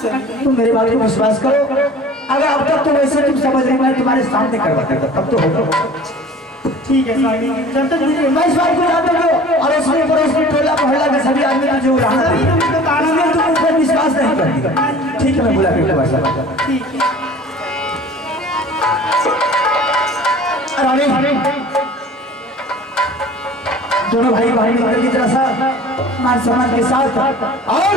तुम मेरी बात को विश्वास करो। अगर अब तक तुम ऐसे तुम समझ रही, मैं तुम्हारे सामने करवाता तब तो होगा। ठीक है स्वामी, जब तक मैं इस बात को जानते हो और उसमें पड़ोस में टोला मोहल्ला के सभी आदमी जो रहा तुम उस पर विश्वास नहीं करती। ठीक है, मैं बुला के भाई साहब। ठीक है रानी, दोनों भाई बहन मिलकर की तरह सा मान सम्मान के साथ और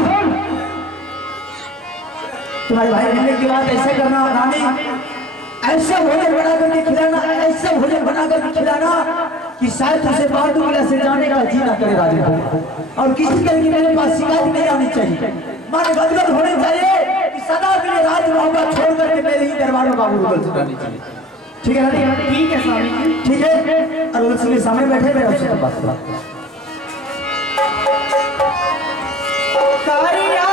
तुम्हारे भाई मिलने के बाद ऐसे करना रानी, ऐसा भोजन बना करके खिलाना, ऐसा भोजन बना करके खिलाना कि शायद तुझे बाहर दुनिया से जाने का जी ना करे राजी हो। और किसी तरह की मेरे पास शिकायत नहीं आनी चाहिए, मन गदगद होने चाहिए कि सदा के लिए राज मोहब्बत छोड़ करके मेरे ही दरबार में बाबू रुकल सुनानी चाहिए। ठीक है रानी? ठीक है स्वामी, ठीक है। और उसके सामने बैठे मैं उससे बात करूँ। कहियो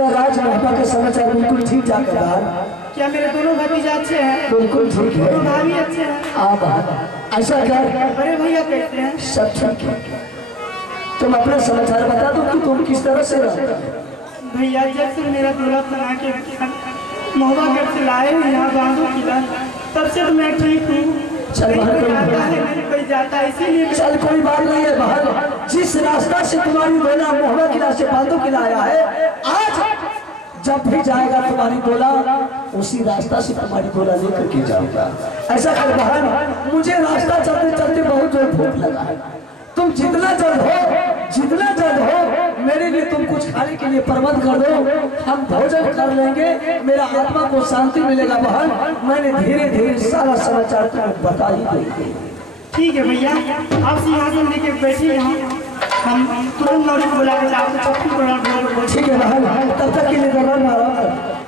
मेरा राज महबा के समाचार बिल्कुल ठीक ठाक है बहन। क्या मेरे दोनों भतीजा अच्छे हैं? बिल्कुल ठीक है। दोनों भाभी अच्छे हैं? हाँ बहन, ऐसा कर बड़े भैया कैसे हैं? सब ठीक है। तुम अपना समाचार बता दो कि तुम किस तरह से रहते हो। भैया जब से मेरा दूल्हा बना के महुआ घर से लाए हैं यहाँ बांधो किला, तब से तो मैं ठीक हूँ। चल बाहर कोई जाता है इसीलिए। चल कोई बात नहीं है बाहर। जिस रास्ता से तुम्हारी बोला महुआ किला से बांधो किला आया है, आज जब भी जाएगा तुम्हारी बोला उसी रास्ता से तुम्हारी बोला लेकर के जाऊंगा। ऐसा कर बहन, मुझे रास्ता चलते चलते बहुत जोर भूख लगा है। तुम जितना जल्द हो मेरे लिए तुम कुछ खाने के लिए प्रबंध कर दो, हम भोजन कर लेंगे, मेरा आत्मा को शांति मिलेगा बहन। मैंने धीरे धीरे सारा समाचार तुम्हें बता ही देंगे। ठीक है भैया, आप सिंहासन लेके बैठिए यहाँ, हम तुरंत नौरी को बुला के आपको चौकी पर। ठीक है बहन, तब तक के लिए दरबार में आराम कर।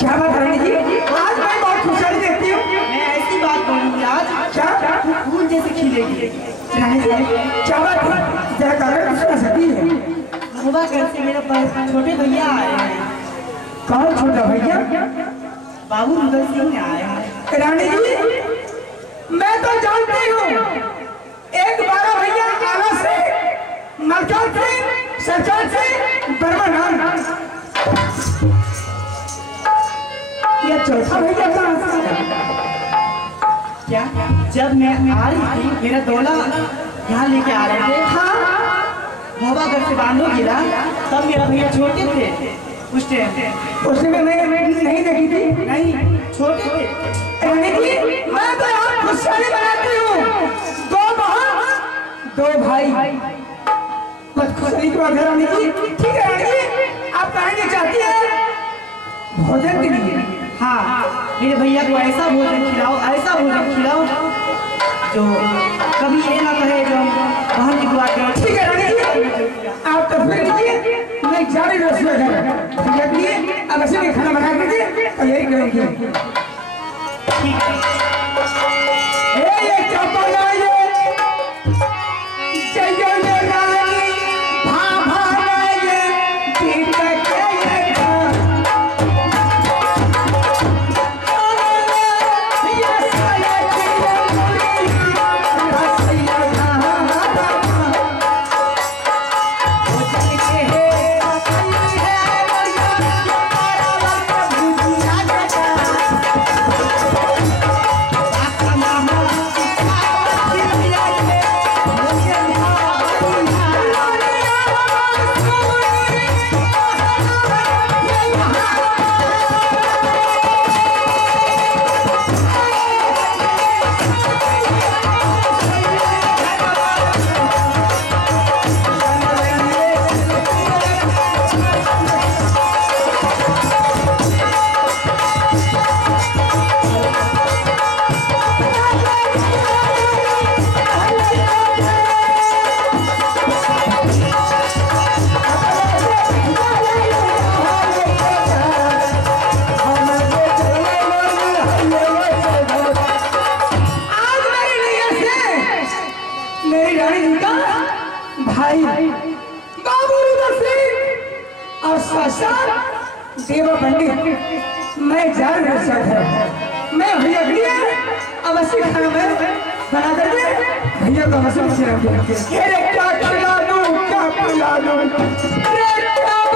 क्या बात रानी जी? आज मैं बहुत खुशहाली देखती हूँ। मैं ऐसी बात बोलूँगी आज, क्या फूल जैसे खिलेगी। रानी जी क्या बात है? जरा कारण सुना सकती है? महुआ घर से मेरे पास छोटे भैया आए हैं। कौन छोटा भैया? बाबू रुदल सिंह आए हैं। रानी जी मैं तो जानती हूँ, एक बारह भैया आला से, मलकान से, सरकार से, बर्मन ये चौथा भैया कहाँ से? क्या जब मैं आ रही थी मेरा दौला यहाँ लेके आ रहे थे, हाँ महुआ घर से बांधो गिरा, तब मेरा भैया छोटे थे उस टाइम। उस समय मैं नहीं देखी थी। नहीं छोटे थे। रानी जी मैं तो यहाँ खुशहाली बनाती हूँ, दो बहन दो भाई, बस खुशहाली की बात है रानी जी। ठीक है रानी जी, आप कहेंगे चाहती है भोजन के लिए? हाँ मेरे भैया को ऐसा भोजन खिलाओ, ऐसा भोजन खिलाओ जो कभी ये ना कहे जो बहन की दुआ करें। ठीक है रानी जी, आप तो फिर लीजिए, मैं जा रही रसोई घर। अब ऐसे में खाना बना दीजिए, तैयारी करेंगे। ठीक है। देवा पंडित मैं जा रहा हूँ। मैं भैया के लिए अवश्य खाना मैं बना देंगे भैया को अवश्य क्या खिला दूं क्या पिला दूं अरे क्या